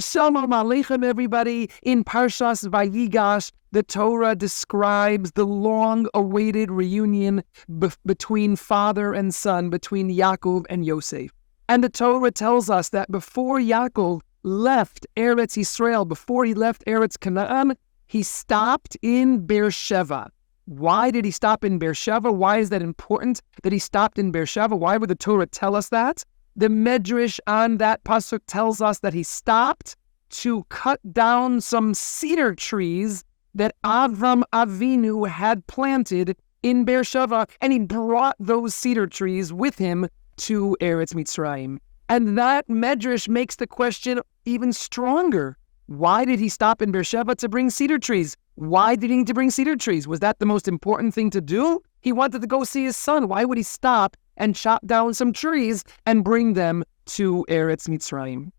Shalom Aleichem, everybody. In Parashat Vayigash, the Torah describes the long-awaited reunion between father and son, between Yaakov and Yosef. And the Torah tells us that before Yaakov left Eretz Yisrael, before he left Eretz Canaan, he stopped in Beersheba. Why did he stop in Beersheba? Why is that important that he stopped in Beersheba? Why would the Torah tell us that? The Medrash on that pasuk tells us that he stopped to cut down some cedar trees that Avram Avinu had planted in Beersheba, and he brought those cedar trees with him to Eretz Mitzrayim. And that Medrash makes the question even stronger. Why did he stop in Beersheba to bring cedar trees? Why did he need to bring cedar trees? Was that the most important thing to do? He wanted to go see his son. Why would he stop and chop down some trees and bring them to Eretz Mitzrayim?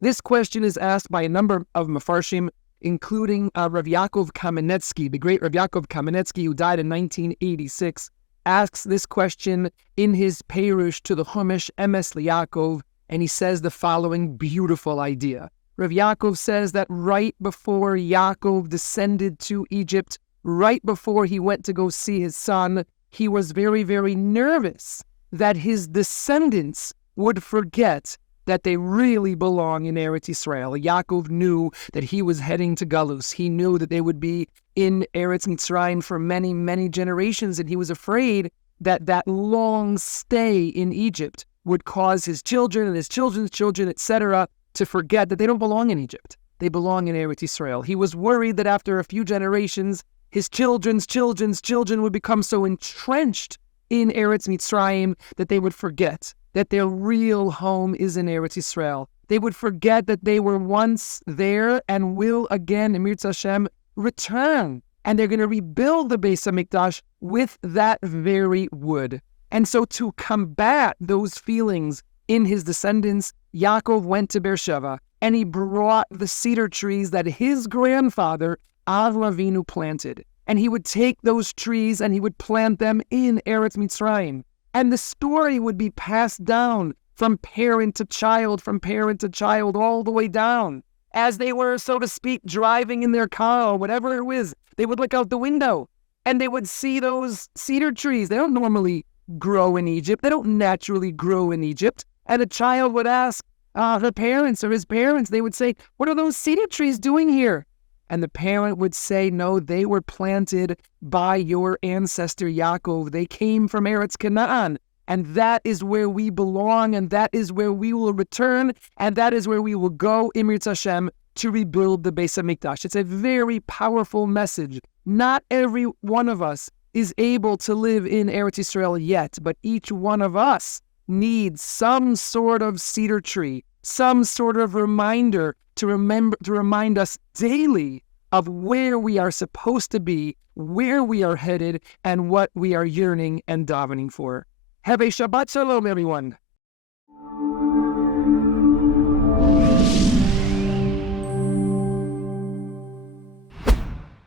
This question is asked by a number of Mefarshim, including Rav Yaakov Kamenetsky, the great Rav Yaakov Kamenetsky, who died in 1986, asks this question in his Perush to the Chumash Emes Liyaakov, and he says the following beautiful idea. Rav Yaakov says that right before Yaakov descended to Egypt, right before he went to go see his son, he was very, very nervous that his descendants would forget that they really belong in Eretz Yisrael. Yaakov knew that he was heading to Galus. He knew that they would be in Eretz Mitzrayim for many, many generations, and he was afraid that that long stay in Egypt would cause his children and his children's children, etc., to forget that they don't belong in Egypt. They belong in Eretz Yisrael. He was worried that after a few generations, his children's children's children would become so entrenched in Eretz Mitzrayim that they would forget that their real home is in Eretz Yisrael. They would forget that they were once there and will again, Emir Hashem, return. And they're going to rebuild the Beis HaMikdash with that very wood. And so to combat those feelings in his descendants, Yaakov went to Beersheba and he brought the cedar trees that his grandfather, Avram Avinu, planted. And he would take those trees and he would plant them in Eretz Mitzrayim. And the story would be passed down from parent to child, all the way down. As they were, so to speak, driving in their car or whatever it was, they would look out the window and they would see those cedar trees. They don't normally grow in Egypt. They don't naturally grow in Egypt. And a child would ask her parents or his parents, they would say, "What are those cedar trees doing here?" And the parent would say, "No, they were planted by your ancestor Yaakov. They came from Eretz Canaan. And that is where we belong, and that is where we will return, and that is where we will go, Emir Hashem, to rebuild the Beis HaMikdash." It's a very powerful message. Not every one of us is able to live in Eretz Yisrael yet, but each one of us needs some sort of cedar tree, some sort of reminder to remind us daily of where we are supposed to be, where we are headed, and what we are yearning and davening for. Have a Shabbat Shalom, everyone.